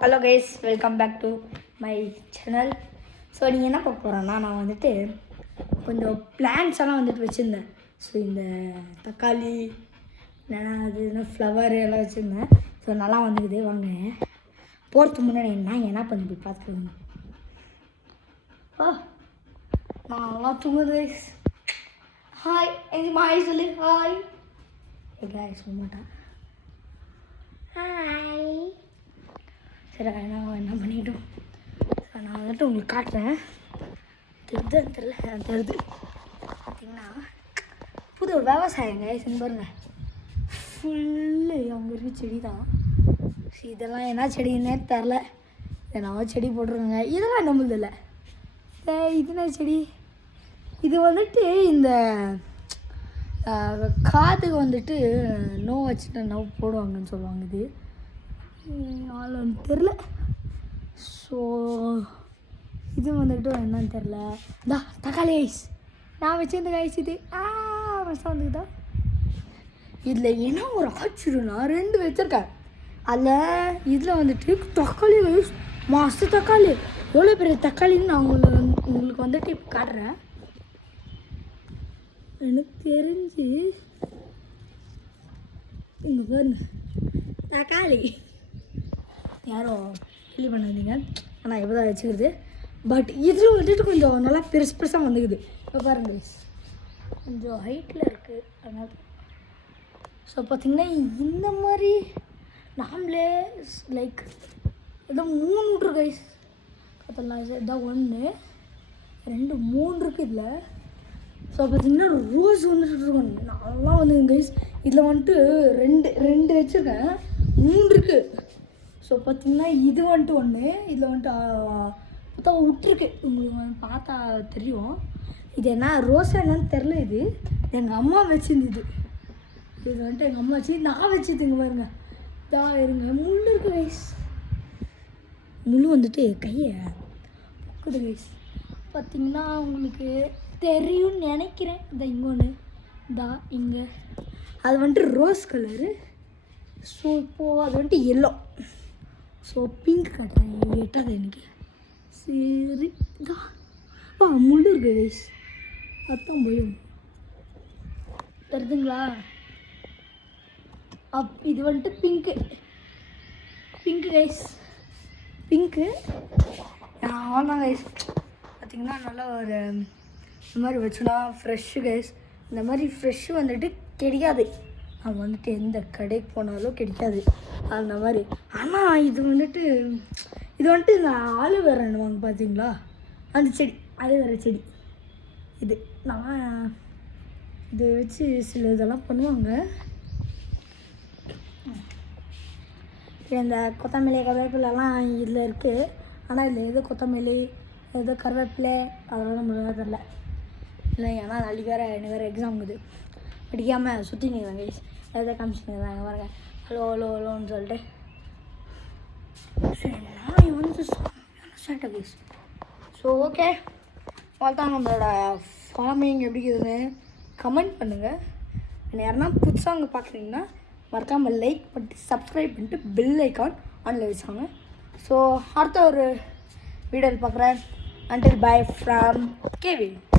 Hello guys, welcome back to my channel. So நீங்கள் என்ன பார்க்க போகிறோன்னா, நான் வந்துட்டு கொஞ்சம் பிளான்ஸ் எல்லாம் வந்துட்டு வச்சுருந்தேன். ஸோ இந்த தக்காளி இல்லைன்னா அது என்ன ஃப்ளவரு எல்லாம் வச்சுருந்தேன். ஸோ நல்லா வந்துக்குது. வாங்க போகிறதுக்கு முன்னாடி என்ன பண்ணி போய் பார்த்துக்கோங்க. நான் நல்லா தூங்குது கைஸ். ஹாய் எங்கள் மாய் சொல்லு. ஹாய் கைஸ் சொல்ல மாட்டேன். ஹாய் சரி, என்ன பண்ணிக்கிட்டோம். நான் வந்துட்டு உங்களுக்கு காட்டுறேன். தெரியுது பார்த்தீங்கன்னா புது ஒரு விவசாயங்க செஞ்சு பாருங்க. ஃபுல்லு அங்கே இருக்க செடி தான். இதெல்லாம் என்ன செடின்னே தெரில. நான் செடி போட்டிருக்கேங்க. இதெல்லாம் நம்மளது இல்லை. இது என்ன செடி? இது வந்துட்டு இந்த காதுக்கு வந்துட்டு நோ வச்சுட்டு நோ போடுவாங்கன்னு சொல்லுவாங்க. இது ஆள் தெரில. ஸோ இது வந்துட்டு என்னன்னு தெரில. இந்தா தக்காளி ஐஸ் நான் வச்சுருந்த காய்ஸ். இது மசா வந்துக்குதா. இதில் என்ன ஒரு ஆச்சரியம், நான் 2 வச்சுருக்கேன். அதில் இதில் வந்துட்டு தக்காளி ஐஸ், மஸ்து தக்காளி. எவ்வளோ பெரிய தக்காளின்னு நான் உங்களுக்கு வந்துட்டு இப்போ காட்டுறேன். எனக்கு தெரிஞ்சு இங்கே பாருங்க தக்காளி. யாரும் ஃபீல் பண்ணாதீங்க, ஆனால் எப்போ தான் வச்சுக்கிறது. பட் இதில் வந்துட்டு கொஞ்சம் நல்லா பெருசாக வந்துக்குது. இப்போ பாருங்க கொஞ்சம் ஹைட்டில் இருக்குது. அதனால் ஸோ பார்த்திங்கன்னா இந்த மாதிரி நாமளே லைக் ஏதோ 3 விட்ருக்கு கைஸ். பார்த்தலாம் இதான் 1 2 3 இருக்குது இதில். ஸோ பார்த்திங்கன்னா ரோஸ் வந்துட்டு இருக்கும். நல்லா வந்துங்க கைஸ். இதில் வந்துட்டு ரெண்டு வச்சுருக்கேன், 3 இருக்குது. ஸோ பார்த்திங்கன்னா இது வந்துட்டு 1, இதில் வந்துட்டு பார்த்தா விட்டுருக்கு. உங்களுக்கு வந்து பார்த்தா தெரியும். இது என்ன ரோஸா என்னன்னு தெரில. இது எங்கள் அம்மா வச்சுருந்தது. இது வந்துட்டு எங்கள் அம்மா வச்சு நான் வச்சுதுங்க பாருங்க. தான் இருங்க முள் இருக்குது கைஸ். முள் வந்துட்டு கையை இருக்குது கைஸ். பார்த்திங்கன்னா உங்களுக்கு தெரியும்னு நினைக்கிறேன். இந்த இங்கொன்று இங்கே அது வந்துட்டு ரோஸ் கலரு. ஸோ இப்போது அது வந்துட்டு எல்லோ. ஸோ பிங்க் காட்டுறேன். எட்டாது எனக்கு. சரி முள் இருக்கு கைஸ். அதான் பயம் தெரியுதுங்களா. இது வந்துட்டு பிங்க்கு கைஸ். பிங்க்கு ஆமாம் கைஸ். பார்த்திங்கன்னா நல்லா ஒரு இந்த மாதிரி வச்சுனா ஃப்ரெஷ்ஷு கைஸ். இந்த மாதிரி ஃப்ரெஷ்ஷு வந்துட்டு கிடைக்காது. நம்ம வந்துட்டு எந்த கடைக்கு போனாலும் கிடைக்காது அந்த மாதிரி. ஆனால் இது வந்துட்டு இந்த ஆலுவேரான்னு பார்த்தீங்களா, அந்த செடி ஆலுவேரா செடி. இது நான் இதை வச்சு சில இதெல்லாம் பண்ணுவாங்க. இந்த கொத்தமல்லி கருவேப்பிலெல்லாம் இதில் இருக்குது. ஆனால் இதில் எது கொத்தமல்லி எது கருவேப்பிலை அதெல்லாம் நம்மளுக்கு தெரில. இல்லை ஏன்னா நாளைக்கு எனக்கு வேறு எக்ஸாம் இருக்குது. படிக்காமல் சுற்றி நிற்கிறாங்க கைஸ். எதை காமிச்சுக்கிறாங்க பாருங்க. ஹலோன்னு சொல்லிட்டு. சரி நான் வந்து ஸ்டார்ட் கைஸ். ஸோ ஓகே, அவ்வளோதான். நம்மளோட ஃபார்மிங் எப்படி இருக்குதுன்னு கமெண்ட் பண்ணுங்கள். யாருன்னா புதுசாக அங்கே பார்க்குறீங்கன்னா மறக்காமல் லைக் பண்ணிட்டு சப்ஸ்கிரைப் பண்ணிட்டு பெல் ஐக்கான் ஆனில் வச்சாங்க. ஸோ அடுத்த ஒரு வீடியோவில் பார்க்குறேன். until bye from Kevin.